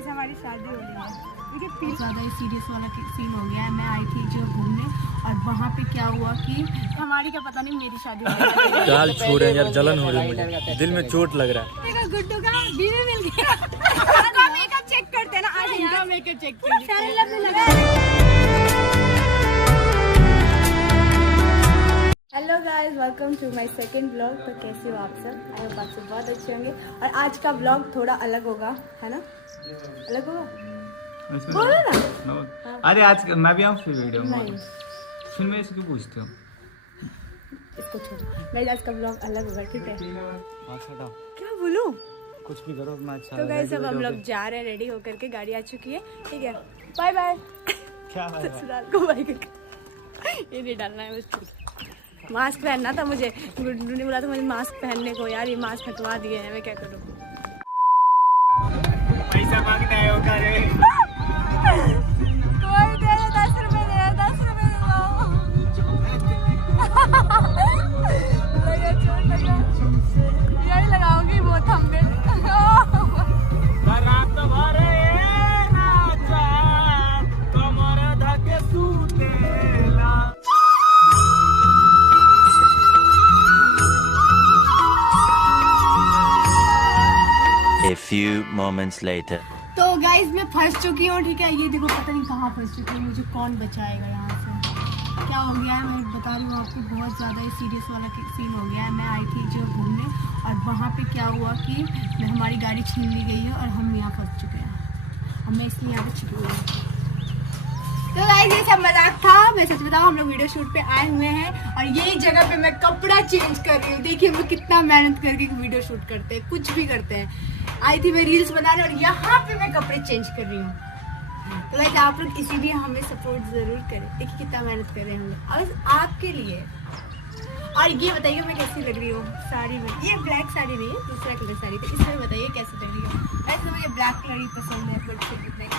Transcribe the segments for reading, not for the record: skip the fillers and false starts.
Guys हमारी शादी हो रही है। देखिए फिर ज़्यादा ही सीरियस वाला सीन हो गया है। मैं आई थी जो घूमने और वहाँ पे क्या हुआ कि हमारी क्या पता नहीं मेरी शादी हो रही है। गाल छू रहे हैं यार, जलन हो रही है मुझे, दिल में चोट लग रहा है। गुड्डू का बीवी मिल गया। मेकअप चेक करते हैं ना, आज इनका मेकअप चेक करते हैं। Hello guys, welcome to my second vlog. तो कैसे हो आप सब? आई होप आप सब बहुत अच्छे होंगे। और आज का व्लॉग थोड़ा अलग होगा, है ना? अलग होगा, बोलो ना। अरे आज मैं भी आऊँ फिर वीडियो में। नहीं, फिर मैं इसको पूछती हूँ। इसको छोड़ो। गाइस आज का व्लॉग अलग होगा, ठीक है? क्या बोलूं? कुछ भी करो, मैं अच्छा। तो गाइस अब हम लोग जा रहे हैं, रेडी होकर के। गाड़ी आ चुकी है, ठीक है? Bye bye. क्या ससुराल को बाय करके ये नहीं डालना है मुझे। मास्क पहनना था मुझे, गुड्डू ने बोला था मुझे मास्क पहनने को। यार ये मास्क हटवा दिए हैं, मैं क्या करूँ? पैसा मांगना है होगा रे। कोई दे 10 रुपए दे, 10 रुपए दे। यही लगाओगी वो thumbnail. A few moments later. तो गाइस मैं फंस चुकी हूँ, ठीक है? ये देखो, पता नहीं कहाँ फंस चुकी हूँ। मुझे कौन बचाएगा यहाँ से? क्या हो गया है मैं बता रही हूँ आपको। बहुत ज़्यादा ही सीरियस वाला सीन हो गया है। मैं आई थी जो घूमने और वहाँ पे क्या हुआ कि हमारी गाड़ी छीन ली गई है और हम यहाँ फंस चुके हैं। अब मैं इसलिए यहाँ पे छिपी हुई हूँ। तो गाइस ये सब मजाक था। मैं सच बताऊँ, हम लोग वीडियो शूट पे आए हुए हैं और यही जगह पे मैं कपड़ा चेंज कर रही हूँ। देखिए हम लोग कितना मेहनत करके वीडियो शूट करते हैं, कुछ भी करते हैं। आई थी मैं रील्स बनाने और यहाँ पे मैं कपड़े चेंज कर रही हूँ। तो गाइस आप लोग इसीलिए हमें सपोर्ट जरूर करें। देखिए कितना मेहनत कर रहे हैं हम लोग और आपके लिए। और ये बताइए मैं कैसी लग रही हूँ साड़ी में? ये ब्लैक साड़ी नहीं है, दूसरा कलर साड़ी। तो इसमें बताइए कैसी लग रही है? वैसे तो मुझे ब्लैक कलर ही पसंद है, बट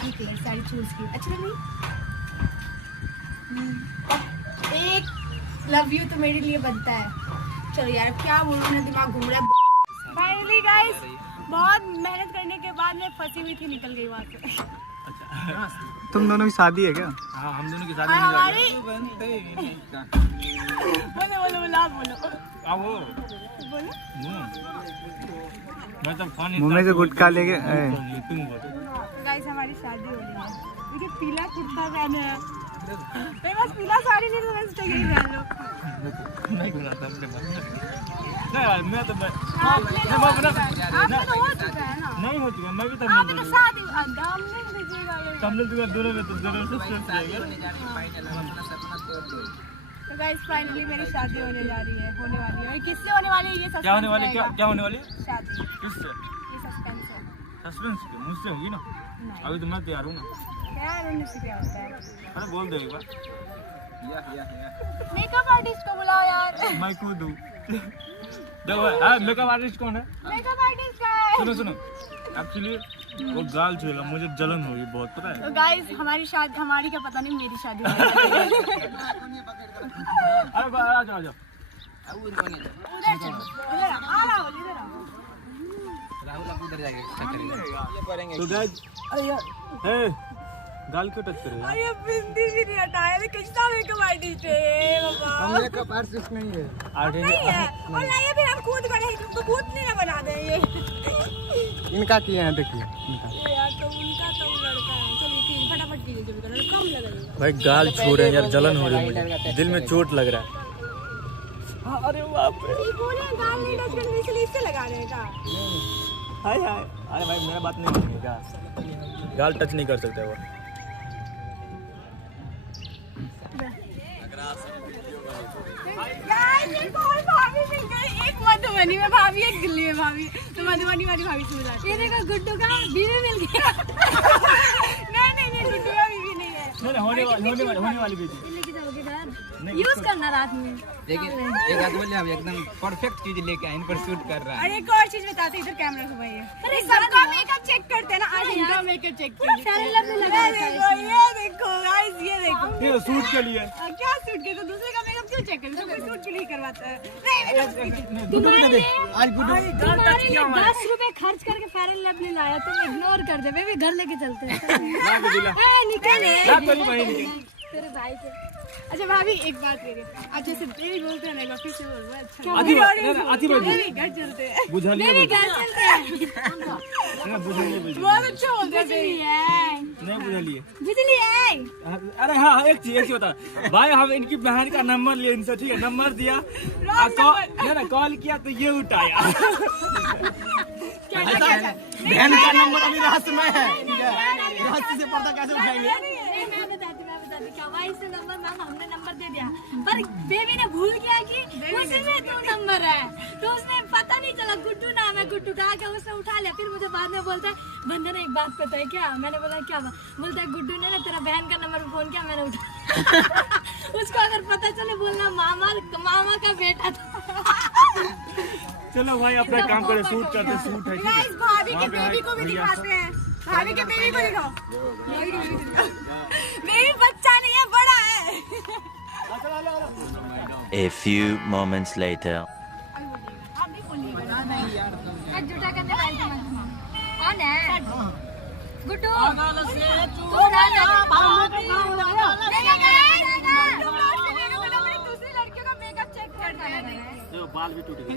ये कलर साड़ी चूज की अच्छी लग रही। एक लव यू तो मेरे लिए बनता है। चलो यार क्या बोलूं, ना दिमाग घूम रहा है। फाइनली गाइस बहुत मेहनत करने के बाद मैं फंसी हुई थी, निकल गई वहाँ से। तुम दोनों की शादी है क्या? हाँ, हम दोनों की शादी हमारी बोलो बोलो बोलो, आप बोलो बोलो। मुंह में से गुटखा लेके गाइस हमारी शादी हो रही है। देखिए पीला कुर्ता पहने हैं। मेरे पास पीला साड़ी नहीं, तो मैं इसको यही पहन लो। नहीं बनाता अपने मन में। नहीं यार, मैं तो आपने तो हो चुका है ना? नहीं हो चुका, मैं भी तब आपने तो शादी दाम नहीं दीजिएगा ये। तमिल तुम दोनों में तो जरूर से स्ट्रेस जाएगा। तो गाइस फाइनली मेरी शादी होने जा रही है, होने वाली है। और किससे होने वाली है ये सस्पेंस क्या होने वाली? क्या होने वाली? शादी। किससे? ये सस्पेंस है। सस्पेंस मुझसे होगी ना? अभी तो मैं तैयार हूँ ना। यार होने से क्या होता है? अरे बोल दो एक बार। मेकअप आर्टिस्ट को बुलाओ यार। मैं खुद हूँ। देखो मेकअप आर्टिस्ट कौन है? मेकअप आर्टिस्ट का है। सुनो सुनो, एक्चुअली वो गाल छूला, मुझे जलन होगी बहुत, पता है? तो गाइस हमारी शादी, हमारी क्या पता नहीं मेरी शादी होने वाली है। अरे आ जाओ आ जाओ। उधर चलो, उधर आ रहा हो, इधर आओ। तो गाइस, अरे यार, हे गाल क्यों टच कर रहे हो? अरे बिंदी भी नहीं हटाया, ये कितना मेकअप आर्टिस्ट है बाबा। हम मेकअप आर्टिस्ट नहीं है। नहीं है और नहीं है, फिर हम खुद करेंगे, तुमको खुद नहीं ना बना देंगे। इनका किए हैं, देखिए यार तो उनका तो लड़का है। चलिए ठीक, फटाफट कीजिए, जल्दी करो, कम लगाइए। भाई गाल छू रहे हैं यार, जलन हो रही है मुझे, दिल में चोट लग रहा है। अरे बाप रे, ये बोले गाल नहीं टच करने, इसलिए इससे लगा रहे हैं क्या? हाय हाय। अरे भाई मेरा बात नहीं मानेंगे क्या? गाल टच नहीं कर सकते वो। भाभी मिल गई, एक मधुबनी में भाभी, एक दिल्ली में भाभी। तो मधुबनी वाली भाभी से मिला। ये देखो गुड्डू का बीवी मिल गया। नहीं गुड्डू का बीवी नहीं है। होने वाली बीवी। लेके जाओगे घर, यूज करना रात में। देखिए एक आदमी बोले हम एकदम परफेक्ट चीज लेके आए, इन पर शूट कर रहा है। अरे एक और चीज बताते, इधर कैमरा घुमाइए। अरे सबका मेकअप चेक करते हैं ना, आज इनका मेकअप चेक कीजिए। ये देखो गाइस, ये देखो। ये सूट के लिए। क्या सूट के? तो दूसरे का मेकअप क्यों चेक करूं? कोई सूट क्यों नहीं करवाता है? तुम्हारे लिए 10 रुपए खर्च करके फेयर एंड लवली लाया, तुम इग्नोर कर दे। बेबी घर लेके चलते हैं। निकल तेरे भाई के। अच्छा भाभी एक बात करिए, आप जैसे बेबी बोलते हैं ना, फिर से बोलूं अच्छा आधी बोल बेबी घर चलते हैं। बुझा लिया बेबी घर चलते हैं। बुझा लिया बहुत अच्छा बोलते हैं बिजली बेबी। है, नहीं बुझा लिए। बिजली है। अरे हाँ एक चीज बता भाई, हम इनकी बहन का नंबर लिए इनसे, ठीक है, नंबर दिया, कॉल किया तो ये उठाया। बहन का नंबर अभी रास्ते में है, ठीक है, रास्ते से पर्दा कैसे उठाएंगे? नहीं, मैं बताती क्या भाई से नंबर मांगा, हमने नंबर दे दिया, पर बेबी ने भूल गया कि उसमें तो नंबर है, तो उसने पता नहीं चला। गुड्डू नाम है, गुड्डू कहा कि उसने उठा लिया। फिर मुझे बाद में बोलता है बंदे ने एक बात पता है क्या? मैंने बोला क्या बात? बोलता है गुड्डू ने ना तेरा बहन का नंबर फोन किया, मैंने उठा। उसको अगर पता चले बोलना मामा का बेटा था। चलो भाई अपना काम करे, शूट करते, शूट है, ठीक है। गाइस भाभी के बेबी को भी दिखाते हैं, भाभी के बेबी को दिखाओ। बेबी बच्चा नहीं है, बड़ा है। A few moments later. झूठा करने वाली कौन है? गुड्डू दूसरी लड़कियों का मेकअप चेक करना है। बाल भी टूट गए।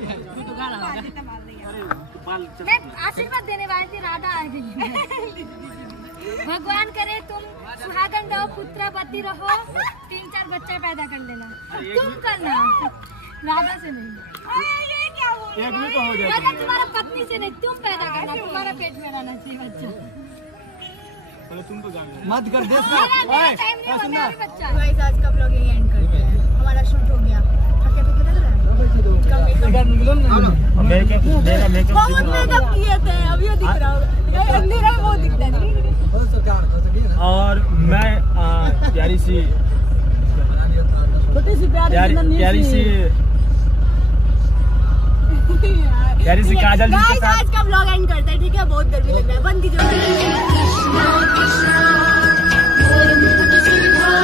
मैं आशीर्वाद देने वाली थी, राधा आ गई। भगवान करे तुम सुहागन रहो, पुत्रवती रहो, 3-4 बच्चे पैदा कर लेना। तुम करना, राधा से नहीं। एक भी तो हो जाए। राधा तुम्हारा पत्नी से नहीं, तुम पैदा करना, तुम्हारा पेट में रहना चाहिए बच्चा। तुम तो जान मत कर दे। मेरा टाइम नहीं हुआ, मेरा भी बच्चा है। गाइस आज का ब्लॉग यही एंड करते हैं, हमारा शूट हो गया। थके तो लग रहा है? मेरा मेकअप बहुत मेकअप किए थे, अभी वो दिख रहा होगा, अंधेरा में वो दिखता नहीं। और मैं प्यारी सी काजल जी के साथ आज का ब्लॉग एंड करते हैं, ठीक है? बहुत गर्मी लग रहा है, बंद कीजिए।